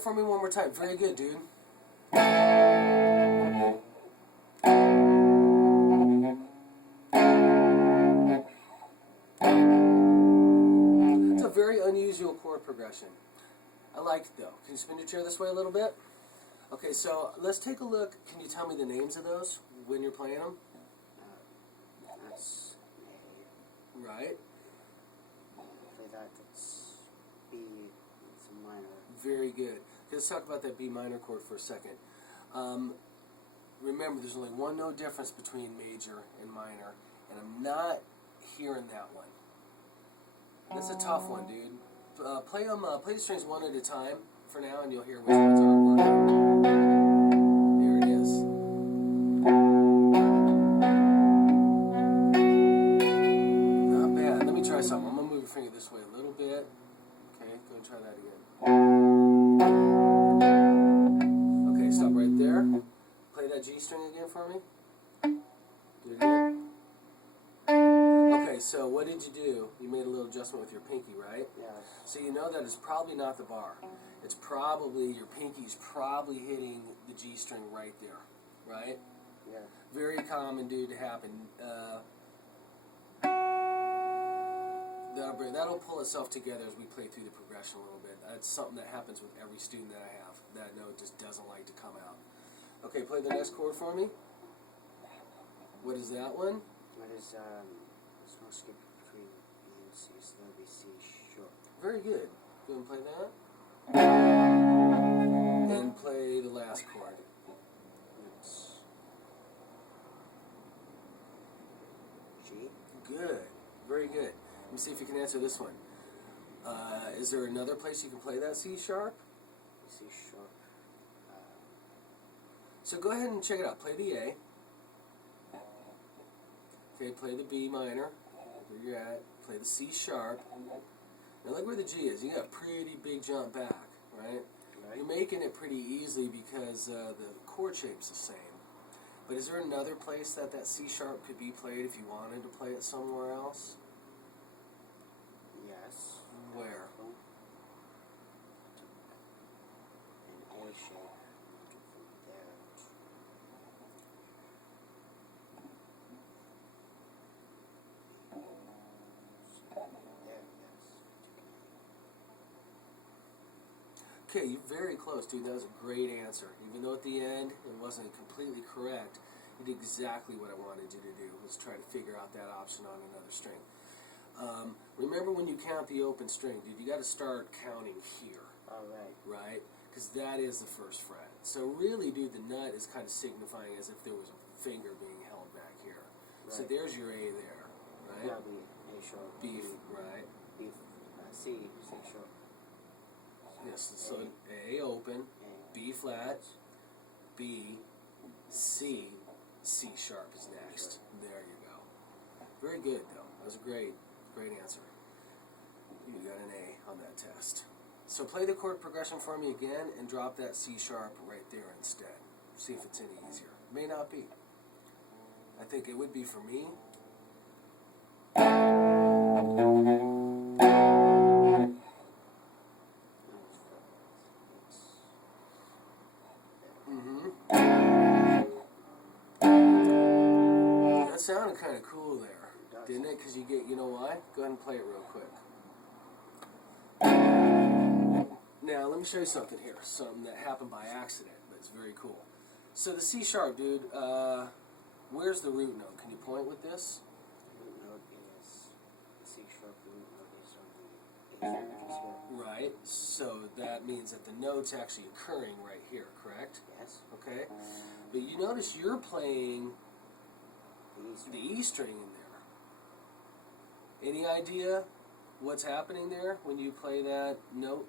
it for me one more time. Very good, dude. It's a very unusual chord progression. I like it though. Can you spin your chair this way a little bit? Okay, so let's take a look. Can you tell me the names of those when you're playing them? That's A. Right. After that, it's B. It's a minor. Very good. Let's talk about that B minor chord for a second. Remember, there's only one note difference between major and minor, and I'm not hearing that one. That's a tough one, dude. Play the strings one at a time for now, and you'll hear which ones are working. There it is. Not bad. Let me try something. I'm gonna move your finger this way a little bit. Okay, go and try that again. Okay, stop right there. Play that G string again for me. Do it again. Okay, so what did you do? You made a little adjustment with your pinky, right? Yeah. So you know that it's probably not the bar. It's probably, your pinky's probably hitting the G string right there, right? Yeah. Very common, dude, to happen. That'll pull itself together as we play through the progression a little bit. That's something that happens with every student that I have. That note just doesn't like to come out. Okay, play the next chord for me. What is that one? What is, there's no skip between B and C, so that'll be C sharp. Very good. Go and play that. And play the last chord. It's G. Good. Very good. Let me see if you can answer this one. Is there another place you can play that C sharp? C sharp. So go ahead and check it out. Play the A. Okay, play the B minor. Where you're at. Play the C sharp. Now look where the G is. You got a pretty big jump back, right? You're making it pretty easily because the chord shape's the same. But is there another place that that C sharp could be played if you wanted to play it somewhere else? Yes. Where? An A shape. From there. Okay, you're very close, dude. That was a great answer. Even though at the end it wasn't completely correct, you did exactly what I wanted you to do, was try to figure out that option on another string. Remember when you count the open string, dude, you got to start counting here, Alright. right? Because that is the first fret. So really, dude, the nut is kind of signifying as if there was a finger being held back here. Right. So there's your A there, right? That'll be A sharp. B, right? B, C sharp. Yes, so A open, B flat, B, C, C sharp is next. There you go. Very good, though. That was a great answer. You got an A on that test. So play the chord progression for me again and drop that C sharp right there instead. See if it's any easier. May not be. I think it would be for me. That sounded kind of cool there, didn't it? Because you know why? Go ahead and play it real quick. Now, let me show you something here. Something that happened by accident, but it's very cool. So the C sharp, dude, where's the root note? Can you point with this? Root note is C sharp. Root note is on the A sharp. Right. So that means that the note's actually occurring right here, correct? Yes. Okay. But you notice you're playing the E string in there. Any idea what's happening there when you play that note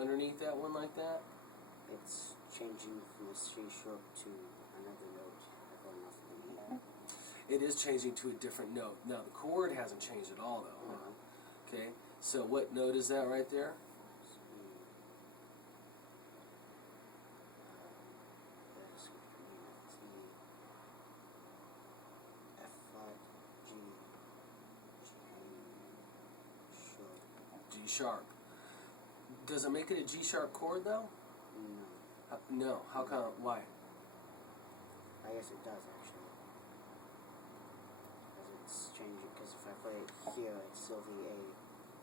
underneath that one like that? It's changing from a C sharp to another note going off the E. It is changing to a different note. Now the chord hasn't changed at all though. Uh-huh. Okay. So what note is that right there? F flat, G G sharp. Does it make it a G sharp chord though? No. No. How come? Why? I guess it does actually. Because it's changing. Because if I play it here, it's still the A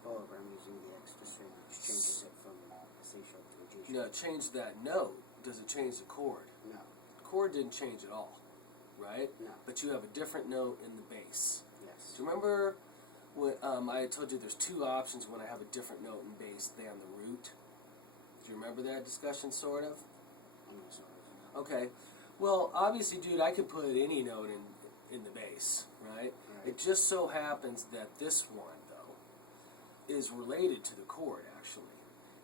bow, but I'm using the extra string, which changes it from a C sharp to a G sharp. No, change that note. Does it change the chord? No. The chord didn't change at all, right? No. But you have a different note in the bass. Yes. Do you remember when I told you there's two options when I have a different note in bass than the root? Do you remember that discussion, sort of? I'm not sorry. Okay. Well, obviously, dude, I could put any note in the bass, right? It just so happens that this one, though, is related to the chord, actually.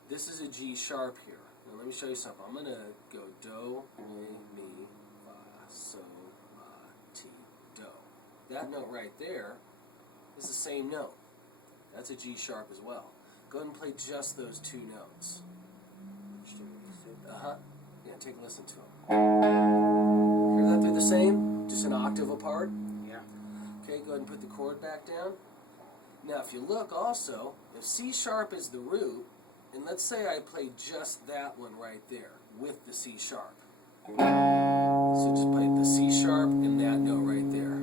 This is a G sharp here. Now, let me show you something. I'm going to go do, re, mi, fa, sol, la, ti, do. That note right there is the same note. That's a G sharp as well. Go ahead and play just those two notes. Uh-huh. Yeah, take a listen to them. Hear that they're the same? Just an octave apart? Yeah. Okay, go ahead and put the chord back down. Now, if you look also, if C sharp is the root, and let's say I play just that one right there with the C sharp. So just play the C sharp and that note right there.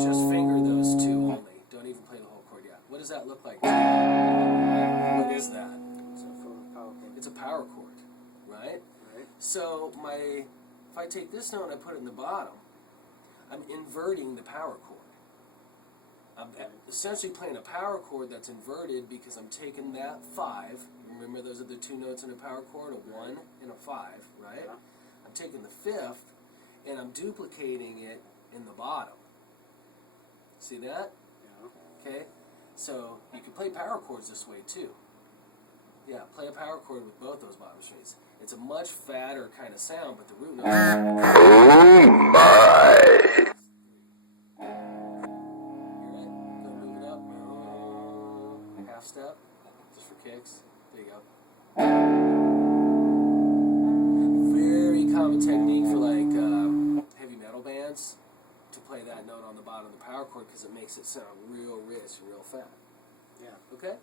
Just finger those two only. Don't even play the whole chord yet. What does that look like? What is that? It's a power chord, right? Right. So if I take this note and I put it in the bottom, I'm inverting the power chord. I'm essentially playing a power chord that's inverted because I'm taking that 5. Remember, those are the two notes in a power chord, a 1 and a 5, right? Yeah. I'm taking the 5th and I'm duplicating it in the bottom. See that? Yeah. Okay? So you can play power chords this way too. Yeah, play a power chord with both those bottom strings. It's a much fatter kind of sound, but the root note. Oh my! Hear it? Go move it up. Half step, just for kicks. There you go. Very common technique for like heavy metal bands to play that note on the bottom of the power chord because it makes it sound real rich and real fat. Yeah. Okay?